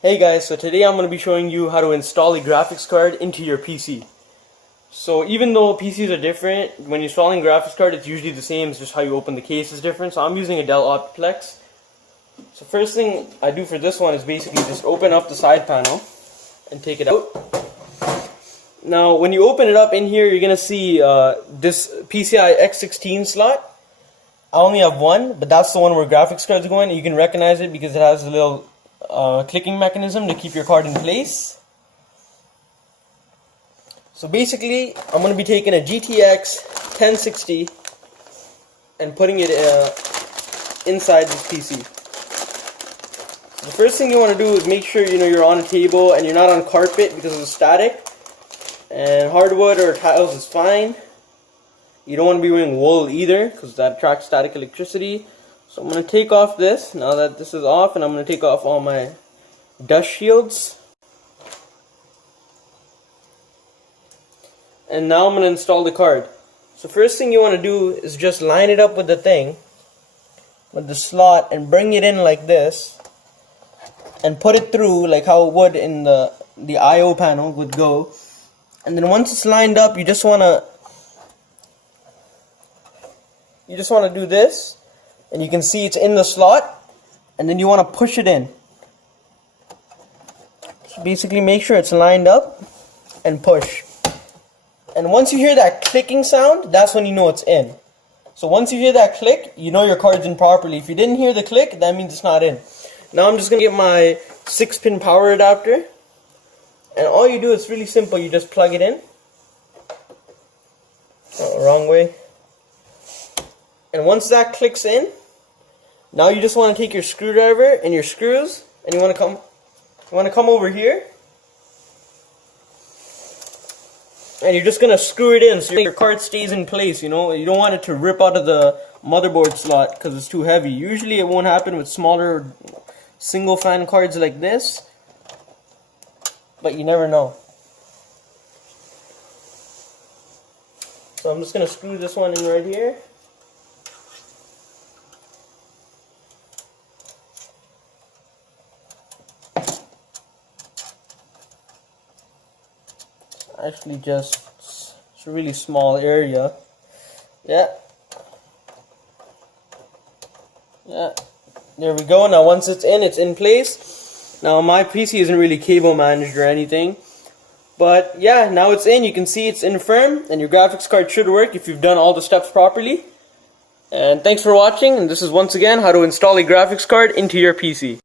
Hey guys, so today I'm going to be showing you how to install a graphics card into your PC. So even though PCs are different, when you're installing a graphics card it's usually the same, it's just how you open the case is different. So I'm using a Dell Optiplex. So first thing I do for this one is basically just open up the side panel and take it out. Now when you open it up in here you're going to see this PCI X16 slot. I only have one, but that's the one where graphics cards go in. You can recognize it because it has a little clicking mechanism to keep your card in place. So basically I'm going to be taking a GTX 1060 and putting it inside this PC. So the first thing you want to do is make sure you're on a table and you're not on carpet because of the static, and hardwood or tiles is fine. You don't want to be wearing wool either because that attracts static electricity. So I'm going to take off this now that this is off, and I'm going to take off all my dust shields. And now I'm going to install the card. So first thing you want to do is just line it up with the thing, with the slot, and bring it in like this and put it through like how it would in the I/O panel would go. And then once it's lined up, you just want to do this. And you can see it's in the slot, and then you want to push it in. So basically make sure it's lined up and push. And once you hear that clicking sound, that's when you know it's in. So once you hear that click, you know your card's in properly. If you didn't hear the click, that means it's not in. Now I'm just going to get my 6-pin power adapter. And all you do is really simple. You just plug it in. Oh, wrong way. And once that clicks in, now you just want to take your screwdriver and your screws, and you want to come over here, and you're just gonna screw it in so your card stays in place. You don't want it to rip out of the motherboard slot because it's too heavy. Usually it won't happen with smaller single fan cards like this, but you never know. So I'm just gonna screw this one in right here. Actually it's a really small area. Yeah, there we go. Now once it's in place. Now my PC isn't really cable managed or anything, but yeah, now it's in. You can see it's in firm, and your graphics card should work if you've done all the steps properly. And thanks for watching, and this is once again how to install a graphics card into your PC.